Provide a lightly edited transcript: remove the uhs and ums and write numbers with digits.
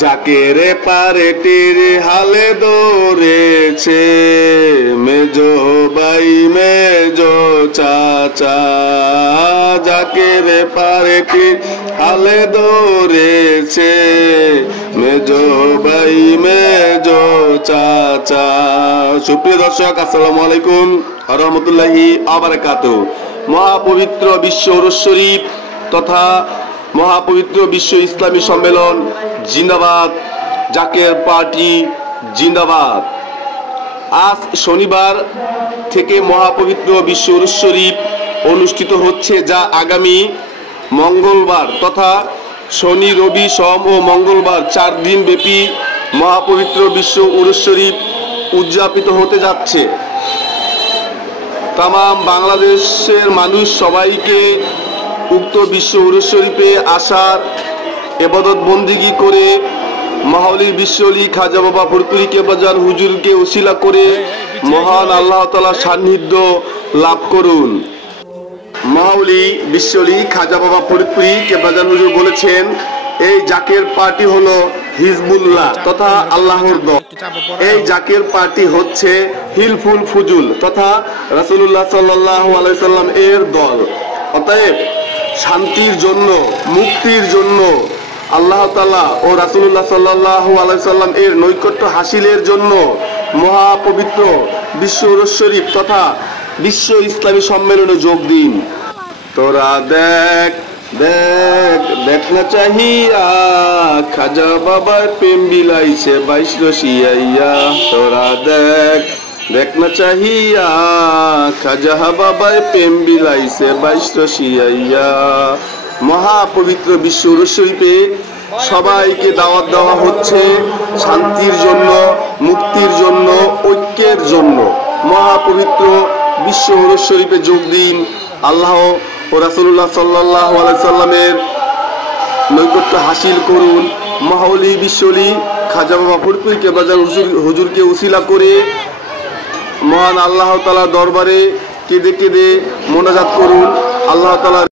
জাকেরে পারেটির হালে দৌড়েছে মেজো ভাই মেজো চাচা। জাকেরে পারেটির হালে দৌড়েছে মেজো ভাই মেজো চাচা। সুপ্রিয় দর্শক, আসসালামু আলাইকুম ওয়া রাহমাতুল্লাহি ওয়া বারাকাতুহু। মহাপবিত্র বিশ্ব উরুস শরীফ তথা মহাপবিত্র বিশ্ব ইসলামী সম্মেলন জিন্দাবাদ, জাকের পার্টি জিন্দাবাদ। আজ শনিবার থেকে মহাপবিত্র বিশ্ব উরুস শরীফ অনুষ্ঠিত হচ্ছে, যা আগামী মঙ্গলবার তথা শনি, রবি, সোম ও মঙ্গলবার 4 দিন ব্যাপী মহাপবিত্র বিশ্ব উরুস শরীফ উদযাপিত হতে যাচ্ছে। তামাম বাংলাদেশের মানুষ সবাইকে উক্ত বিশ্ব উরুস শরীফে আসার ইবাদত বন্দিগি করে মাহৌলি বিশ্বলি খাজা বাবা ফরিদপুরি কেবলাজান হুজুরকে উসিলা করে মহান আল্লাহ তাআলার সান্নিধ্য লাভ করুন। মাহৌলি বিশ্বলি খাজা বাবা ফরিদপুরি কেবলাজান হুজুর বলেছেন, এই জাকের পার্টি হলো হিজবুল্লাহ তথা আল্লাহর দল। এই জাকের পার্টি হচ্ছে হিলফুল ফুজুল তথা রাসূলুল্লাহ সাল্লাল্লাহু আলাইহি সাল্লাম এর দল। অতএব শান্তির জন্য, মুক্তির জন্য, আল্লাহ তাআলা ও রাসূলুল্লাহ সাল্লাল্লাহু আলাইহি সাল্লাম এর নৈকট্য হাসিলের জন্য মহাপবিত্র বিশ্ব উরুস শরীফ তথা বিশ্ব ইসলামী সম্মেলনে যোগ দিন। তোরা দেখ দেখ দেখ না চাহিয়া খাজা বাবার প্রেম বিলাইছে 22 রসিয়া। তোরা দেখ দেখ না চাহিয়া খাজা বাবার প্রেম বিলাইছে 22 রসিয়া। মহাপবিত্র বিশ্ব উরুস শরীফে সবাইকে দাওয়াত দেওয়া হচ্ছে শান্তির জন্য, মুক্তির জন্য, ঐক্যের জন্য। মহাপবিত্র বিশ্ব উরুস শরীফে যোগ দিন। আল্লাহ ও রাসূলুল্লাহ সাল্লাল্লাহু আলাইহি সাল্লামের নৈকট্য হাসিল করুন। মাহৌলি বিশ্বলি খাজা বাবা ফরিদপুরি কেবলাজান হুজুরকে উসিলা করে মহান আল্লাহ তাআলার দরবারে কেঁদে কেঁদে মোনাজাত করুন। আল্লাহ তাআলা